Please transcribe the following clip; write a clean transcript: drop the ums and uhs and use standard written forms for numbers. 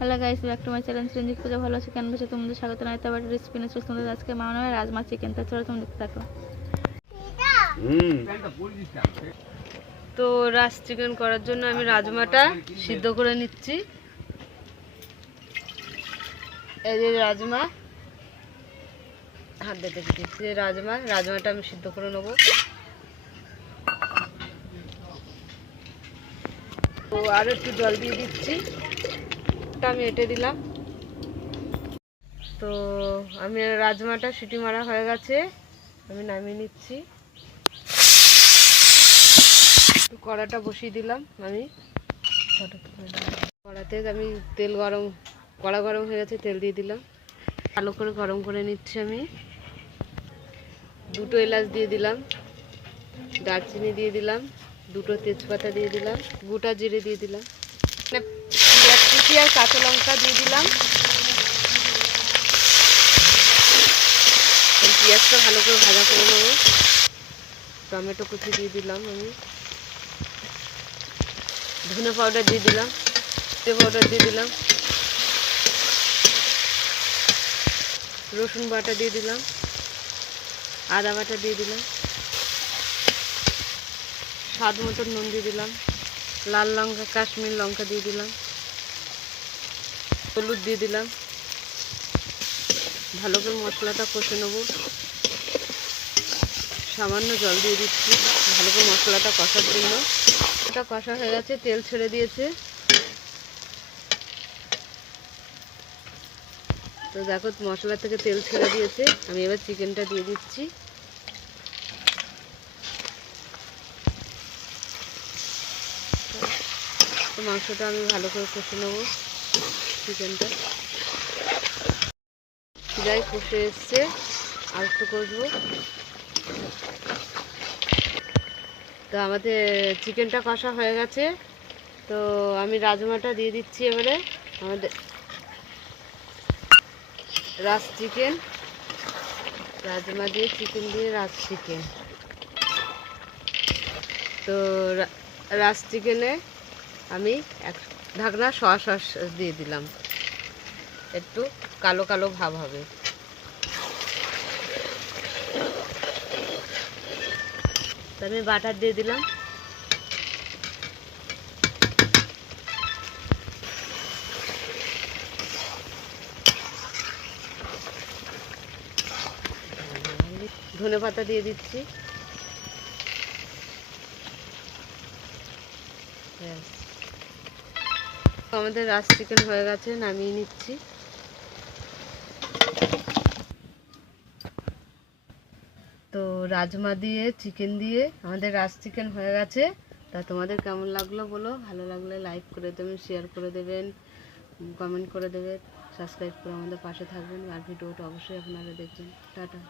Hello guys, back to my channel Ranjit Puja. ভালো আছে কেন বসে তোমাদের স্বাগত জানাই। তারপর রেসিপি নিয়ে চলে তোমাদের আজকে মা বানাবে রাজমা চিকেন। তা চলো তুমি দেখতে থাকো। তো রাজ চিকেন করার জন্য আমি রাজমাটা সিদ্ধ করে নিচ্ছি। এই যে রাজমা, হাত দিয়ে দিচ্ছি। রাজমাটা আমি সিদ্ধ করে নেবো। তো আর একটু জল দিয়ে দিচ্ছি, ওটা আমি এঁটে দিলাম। তো আমি রাজমাটা সিটি মারা হয়ে গেছে, আমি নামিয়ে নিচ্ছি। কড়াটা বসিয়ে দিলাম। আমি কড়াতে আমি কড়া গরম হয়ে গেছে, তেল দিয়ে দিলাম। ভালো করে গরম করে নিচ্ছি। আমি দুটো এলাচ দিয়ে দিলাম, দারচিনি দিয়ে দিলাম, দুটো তেজপাতা দিয়ে দিলাম, গোটা জিরে দিয়ে দিলাম, পেঁয়াজ কুচি আর কাঁচা লঙ্কা দিয়ে দিলাম। পেঁয়াজটা ভালো করে ভাজা করে নেবো। টমেটো কুচি দিয়ে দিলাম, আমি ধনে পাউডার দিয়ে দিলাম, জিরে পাউডার দিয়ে দিলাম, রসুন বাটা দিয়ে দিলাম, আদা বাটা দিয়ে দিলাম, স্বাদ মতো নুন দিয়ে দিলাম, লাল লঙ্কা কাশ্মীর লঙ্কা দিয়ে দিলাম, হলুদ দিয়ে দিলাম। ভালো করে মশলাটা কষে নেব। সামান্য জল দিয়ে দিচ্ছি ভালো করে মশলাটা কষার জন্য। এটা কষা হয়ে গেছে, তেল ছেড়ে দিয়েছে। তো দেখো মশলা থেকে তেল ছেড়ে দিয়েছে। আমি এবার চিকেনটা দিয়ে দিচ্ছি। তো মাংসটা আমি ভালো করে কষে নেব। চিকেনটা যাই কষে এসছে, আর একটু কষবো। তো আমাদের চিকেনটা কষা হয়ে গেছে। তো আমি রাজমাটা দিয়ে দিচ্ছি এবারে। আমাদের রাজ চিকেন, রাজমা দিয়ে চিকেন দিয়ে রাজ চিকেন। তো রাজ চিকেনে আমি এক ঢাকনা সয়া সস দিয়ে দিলাম, একটু কালো কালো ভাব হবে। তো আমি বাটার দিয়ে দিলাম। ধনে পাতা দিয়ে দিচ্ছি। আমাদের রাজ চিকেন হয়ে গেছে, নামিয়ে নিচ্ছি। তো রাজমা দিয়ে চিকেন দিয়ে আমাদের রাজ চিকেন হয়ে গেছে। তা তোমাদের কেমন লাগলো বলো। ভালো লাগলে লাইক করে দেবেন, শেয়ার করে দেবেন, কমেন্ট করে দেবেন, সাবস্ক্রাইব করে আমাদের পাশে থাকবেন। আর ভিডিওটা অবশ্যই আপনারা দেখবেন। টাটা।